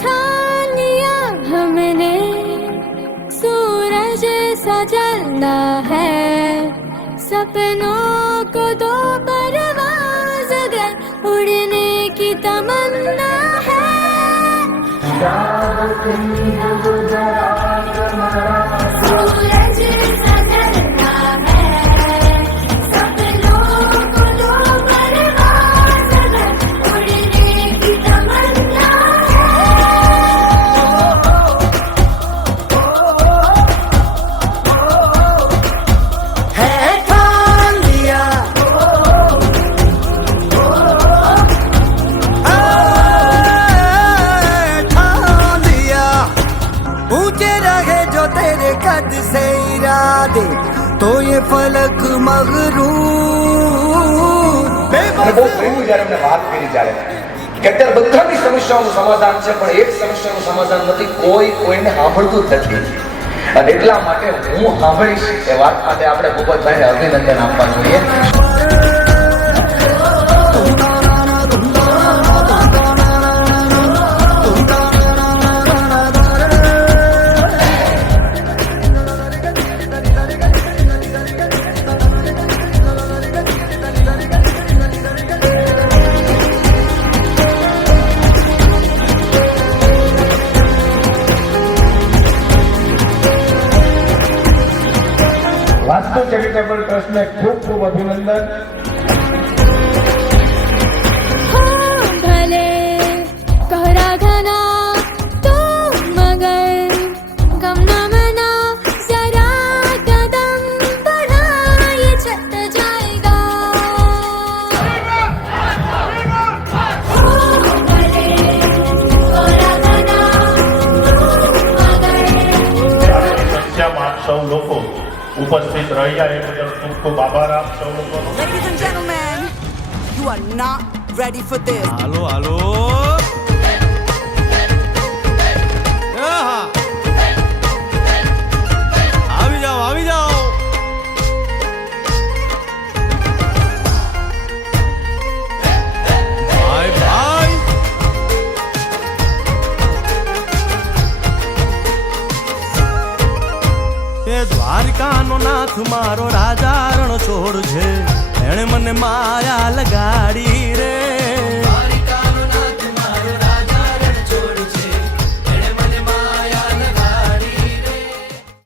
ठान लिया हमने सूरज सा जलना है, सपनों को दो परवाज़ अगर उड़ने की तमन्ना है। सूरज सा जलना है, सपनों को दो परवाज़ अगर उड़ने की तमन्ना है ठान लिया ठान लिया। ऊंचे रहे जो तेरे कद से इरादे तो ये फलक मगरूर બહુ પ્રેમી જ્યારે અમને વાત કરી જ્યારે કે અત્યારે બધાની સમસ્યાઓનું સમાધાન છે પણ એક સમસ્યાનું સમાધાન નથી, કોઈ કોઈને સાંભળતું જ નથી અને એટલા માટે હું સાંભળીશ એ વાત માટે આપણે ભૂપતભાઈને અભિનંદન આપવા જોઈએ. વાસ્તુ ચેરિટેબલ ટ્રસ્ટને ખૂબ ખૂબ અભિનંદન. भले कोहरा घना तो मगर गम न मना, जरा कदम बढ़ा ये छट जाएगा। भले कोहरा घना तो मगर આપ સૌ લોકો ઉપસ્થિત રહ્યા એ બદલ ખૂબ ખૂબ આભાર આપ સૌ લોકોનો. Ladies and gentlemen, you are not ready for this. હાલો હાલો આવી જાઓ આવી જાઓ. ભાઈ ભાઈ એ દ્વારકાનો નાથ મારો રાજા રણ છોડ છે, એણે મને માયા લગાડી રે.